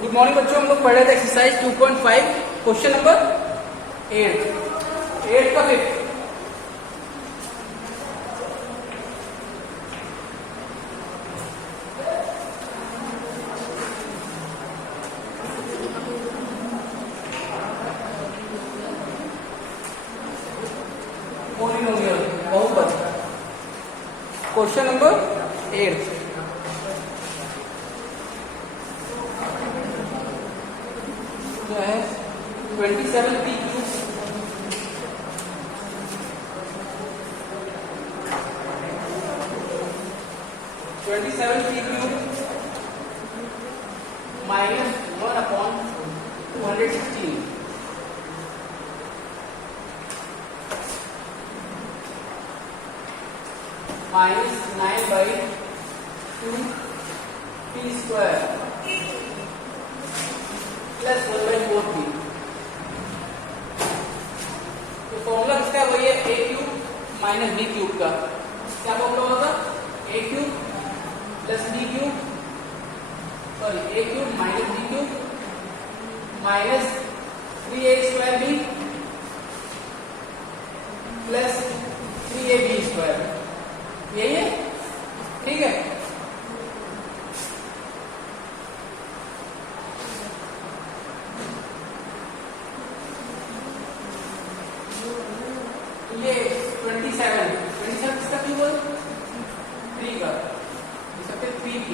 Good morning बच्चों, हम लोग पढ़ रहे थे एक्सरसाइज 2.5 क्वेश्चन नंबर 8 का 5th। बहुपद क्वेश्चन नंबर 8 जो है 27p cube minus 1/216 minus 9/2 p square plus 1/4 p। तो फॉर्मूला किसका है? वही है a cube minus b cube का। क्या फॉर्मूला होगा? a cube plus b cube, sorry a cube minus b cube minus 3a square b plus 3ab square. यही है, ठीक है। ये 27 किसका क्यूब है? 3 का, लिख सकते 3p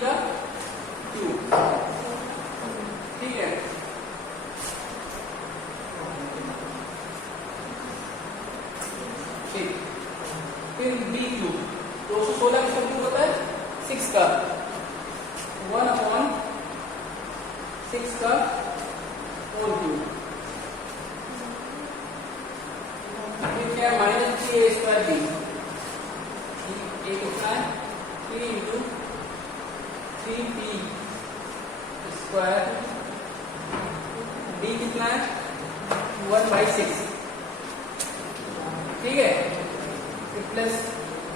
का क्यूब, ठीक है। ठीक, फिर b क्यूब 216 किसका क्यूब होता है? 6 का, 1/6 का होल क्यूब। फिर क्या है? Minus 3a square b, a कितना है? 3 इंटू 3p स्क्वायर, d कितना है? 1/6, ठीक है। प्लस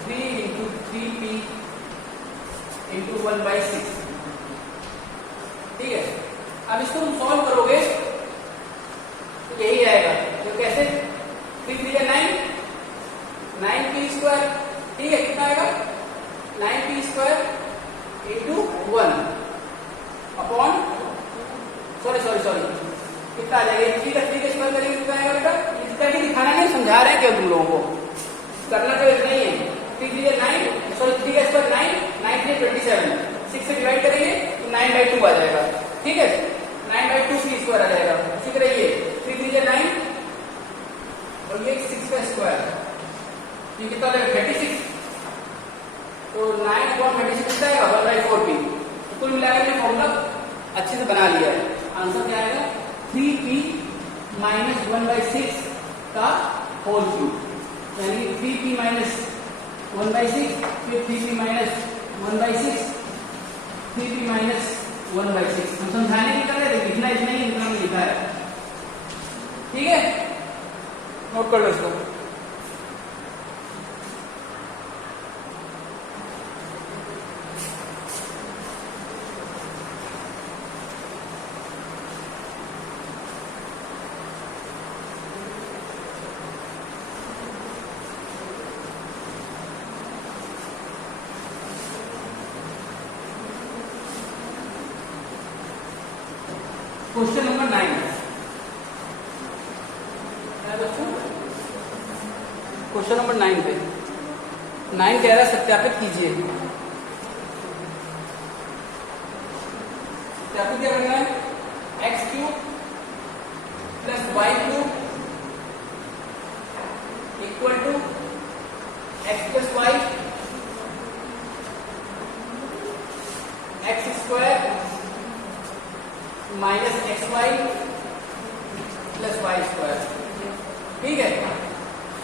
3 इंटू 3p इंटू 1/6, ठीक है। अब इसको तुम सॉल्व करोगे तो यही आएगा। तो कैसे? 3 3 9, 9p स्क्वायर, ठीक है। कितना आएगा? 9p square into 1 upon, sorry कितना आ जाएगा? 3 का स्क्वायर करेंगे कितना आएगा बेटा? इसका भी दिखाना नहीं, समझा रहे हैं क्या तुम लोगों को, करना तो नहीं है। 3 3 9, सॉरी 3 का स्क्वायर 9, 9 3 27, 6 से डिवाइड करेंगे तो 9/2 आ जाएगा, ठीक है। 9/2 p स्क्वायर आ जाएगा। ठीक रहिए, 3 3 9 और ये 6 का स्क्वायर, ये कितना आ जाएगा? 36। तो 9/36 कितना आएगा? 1/4 p। तो कुल मिलाकर ये फॉर्मूला अच्छे से बना लिया है। आंसर क्या आएगा? 3p माइनस 1/6 का होल क्यूब, यानी 3p माइनस 1/6, फिर 3p माइनस 1/6, 3p माइनस 1/6। हम समझाने की कर रहे थे, लिखना इतना ही, इतना में लिखा है, ठीक है। नोट कर लो इसको। क्वेश्चन नंबर 9 है बच्चों, क्वेश्चन नंबर 9 पे 9 कह रहा है सत्यापित कीजिए। सत्यापित क्या करना है? x cube plus y cube equal to x plus y x square minus xy plus y square, ठीक है।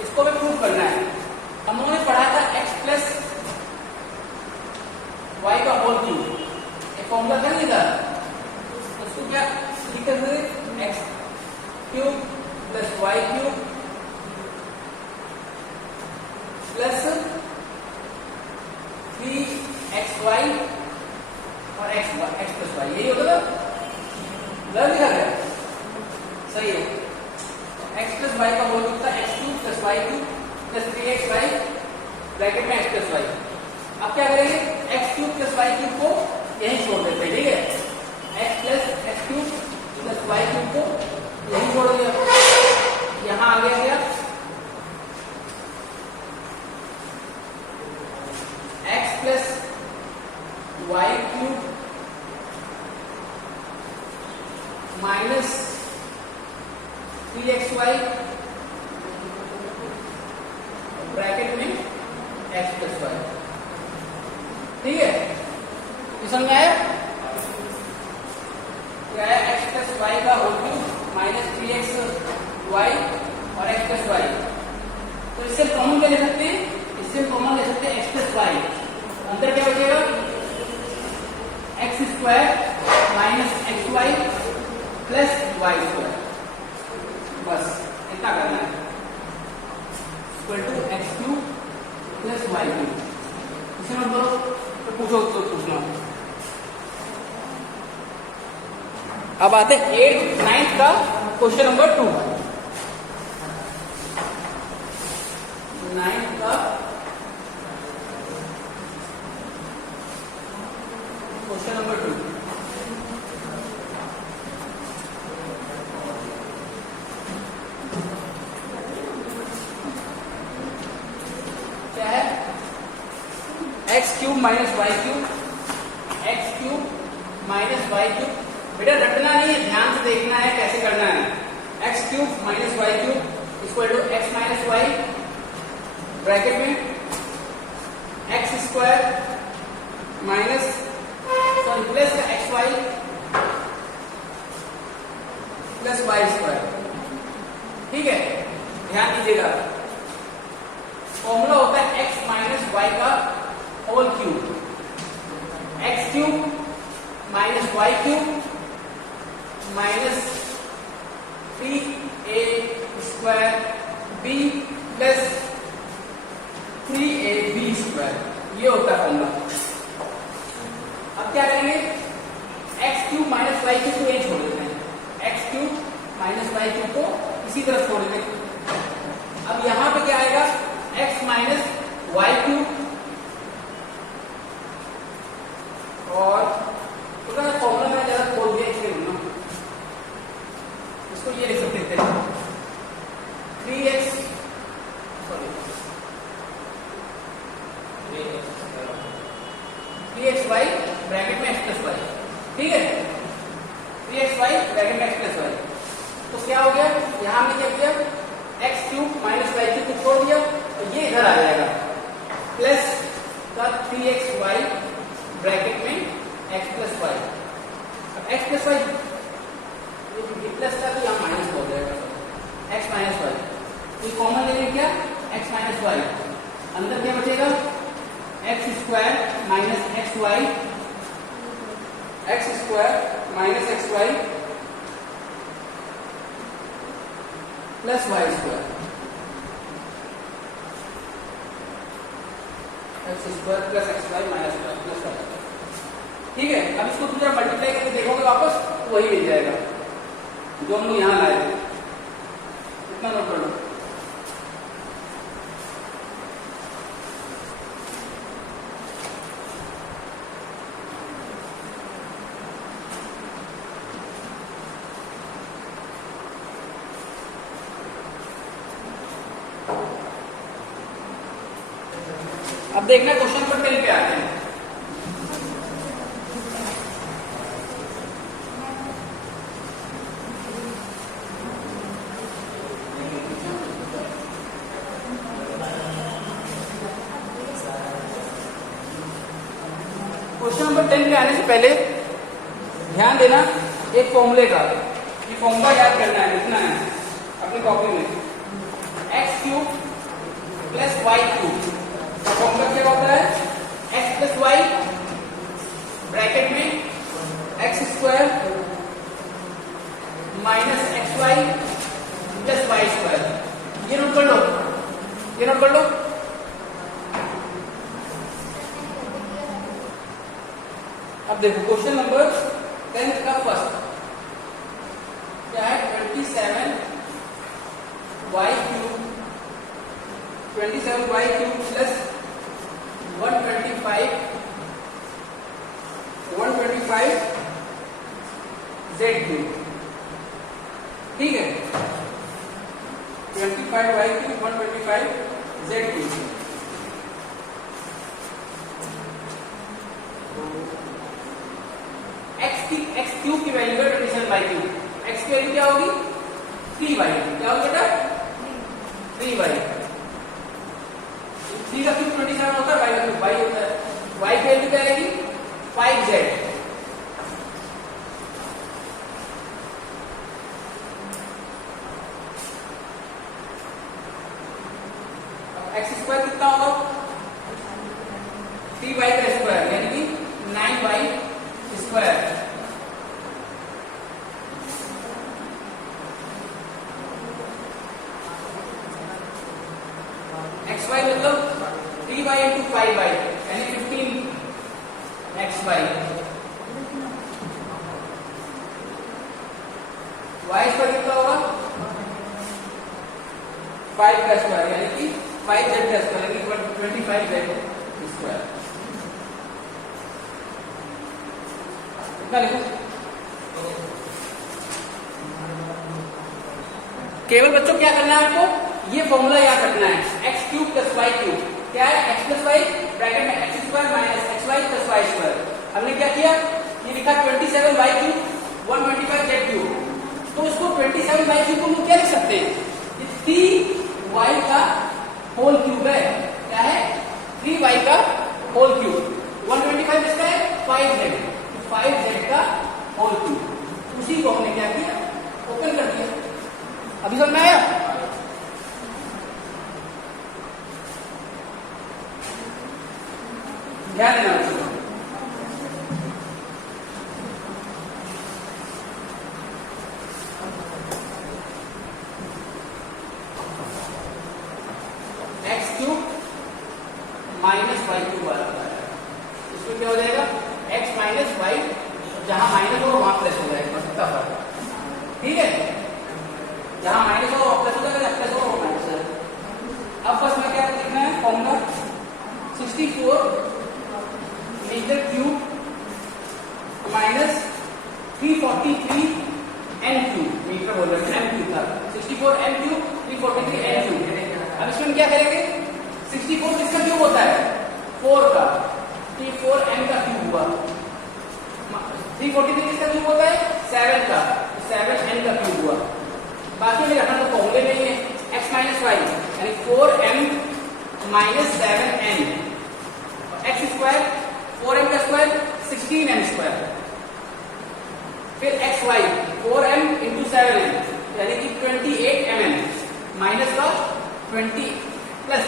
इसको भी प्रूव करना है। हम लोगों ने पढ़ा था x प्लस y का होल क्यूब, एक फॉर्मूला था नहीं था? उसको क्या लिख सकते? x cube plus y cube plus 3xy और एक्स प्लस वाई, यही होता था, गलत लिखा गया, सही है। एक्स प्लस वाई का होल क्यूब था X cube plus Y cube plus 3x Y bracket में एक्स प्लस वाई। अब क्या करेंगे, X cube plus Y cube को यहीं छोड़ देते हैं, ठीक है, X plus X cube plus Y cube को यहीं छोड़ दिया, यहां आ गया X plus Y cube minus 3xy bracket में x प्लस वाई, ठीक है, ये समझ में आया? क्या है, x प्लस वाई का होल क्यूब माइनस 3xy और x प्लस वाई। तो इससे कॉमन क्या ले सकते हैं, इससे कॉमन ले सकते हैं x प्लस वाई, अंदर क्या बचेगा, X square minus X Y plus Y square, बस इतना करना है, equal to X cube plus Y cube. इसे मत बोलो तो पूछो तो पूछना। अब आते हैं 8th 9th का क्वेश्चन नंबर 2। 9th का क्वेश्चन नंबर 2। क्या है, X cube minus Y cube, X cube minus Y cube. बेटा रटना नहीं है, ध्यान से देखना है कैसे करना है। X cube minus Y cube equal to X minus Y bracket में X square minus sorry plus X Y plus Y square, ठीक है। ध्यान दीजिएगा, फॉर्मूला होता है एक्स माइनस वाई का whole cube, X cube minus Y cube minus 3a square B plus 3ab square, ये होता है फॉर्मूला। अब क्या करेंगे, X cube minus Y cube को यही छोड़ देते हैं, X cube minus Y cube को इसी तरफ छोड़ देते हैं। अब यहां पे क्या आएगा, एक्स माइनस वाई क्यूब और फॉर्मूला मैंने ज्यादा खोल दिया इसलिए ना, इसको ये लिख सकते थे 3x सॉरी 3xy ब्रैकेट में x प्लस वाई, ठीक है, 3xy ब्रैकेट में x प्लस वाई। तो क्या हो गया, यहां हमने क्या किया, X cube minus Y cube को छोड़ दिया और ये इधर आ जाएगा प्लस का 3xy ब्रैकेट में x प्लस वाई। अब x प्लस वाई ये प्लस था तो यहाँ माइनस हो जाएगा, x माइनस वाई, तो कॉमन लेंगे क्या, x माइनस वाई, अंदर क्या बचेगा, X square minus X Y, X square minus X Y plus Y square, X square plus X Y minus Y plus Y, ठीक है। अब इसको तुम जरा मल्टीप्लाई करके देखोगे वापस तो वही मिल जाएगा जो हम लोग यहां लाए थे, इतना नोट कर लो। अब देखना क्वेश्चन नंबर 10 पे आते हैं। क्वेश्चन नंबर 10 पे आने से पहले ध्यान देना एक फॉर्मूले का, ये फॉर्मूला याद करना है, लिखना है अपनी कॉपी में, X cube plus Y cube का फॉर्मूला क्या होता है, एक्स प्लस वाई ब्रैकेट में X square minus X Y plus Y square. ये नोट कर लो, ये नोट कर लो। अब देखो क्वेश्चन नंबर 10 का फर्स्ट क्या है, 27y cube plus 125 z cube, ठीक है, 25y cube 125 z cube. x cube की वैल्यू है 27y क्यूब, x की वैल्यू क्या होगी 3y, क्या होगा बेटा 3y, 3 का क्यूब 27 होता है, y का क्यूब y होता है, y की वैल्यू क्या आएगी 5z, x स्क्वायर कितना होगा 3y का स्क्वायर यानी कि 9y स्क्वायर, xy मतलब 3y into 5y यानी 15xy, y स्क्वायर कितना होगा 5 का स्क्वायर यानी कि 5z का स्क्वायर यानी 25z स्क्वायर। लिखो केवल बच्चों क्या करना है आपको, ये फॉर्मूला याद रखना है, x cube plus y cube क्या है, x प्लस वाई ब्रैकेट में x square minus xy plus y square. हमने क्या किया, ये लिखा 27y क्यूब 125z क्यूब, तो इसको 27y क्यूब को हम क्या लिख सकते हैं, ये 3y का होल क्यूब है, क्या है 3y का होल क्यूब, 125 इसका है 5z का होल क्यूब, उसी को हमने क्या किया ओपन कर दिया। अभी समझ में आया, ध्यान देना x cube minus Y cube वाला इसमें क्या हो जाएगा x माइनस वाई, जहां माइनस होगा वहां प्लस हो जाएगा, बस इतना फर्क, ठीक है, जहां माइनस होगा वहां प्लस हो जाएगा, प्लस होगा वहां माइनस हो जाएगा। अब बस में क्या लिखना है formula 64 metre cube minus 343 n cube, metre बोल रहे हैं m क्यूब था, 64 m क्यूब 343 n क्यूब। अब इसमें क्या करेंगे, 64 किसका क्यूब होता है 4 का, 4m का क्यूब हुआ, 343 किसका क्यूब होता है 7 का, 7n का क्यूब हुआ। बाकी में रखना तो फॉर्मूले नहीं है, x माइनस वाई यानी 4m minus 7n, x square 4m का स्क्वायर 16m स्क्वायर, फिर xy 4m इंटू 7m यानी कि 28mn माइनस का 20 प्लस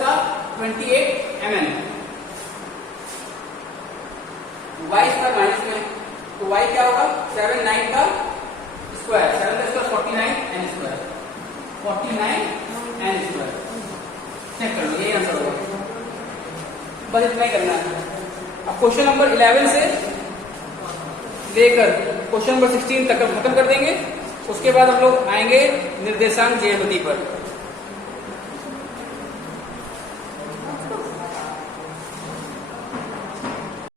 का 28mn, y स्क्वायर माइनस में तो y क्या होगा 7 9 का स्क्वायर, 7 का square 49n square, 49n square. Check कर लो यही आंसर होगा, बस इतना ही करना है। अब क्वेश्चन नंबर 11 से लेकर क्वेश्चन नंबर 16 तक खत्म कर देंगे, उसके बाद हम लोग आएंगे निर्देशांक ज्यामिति पर।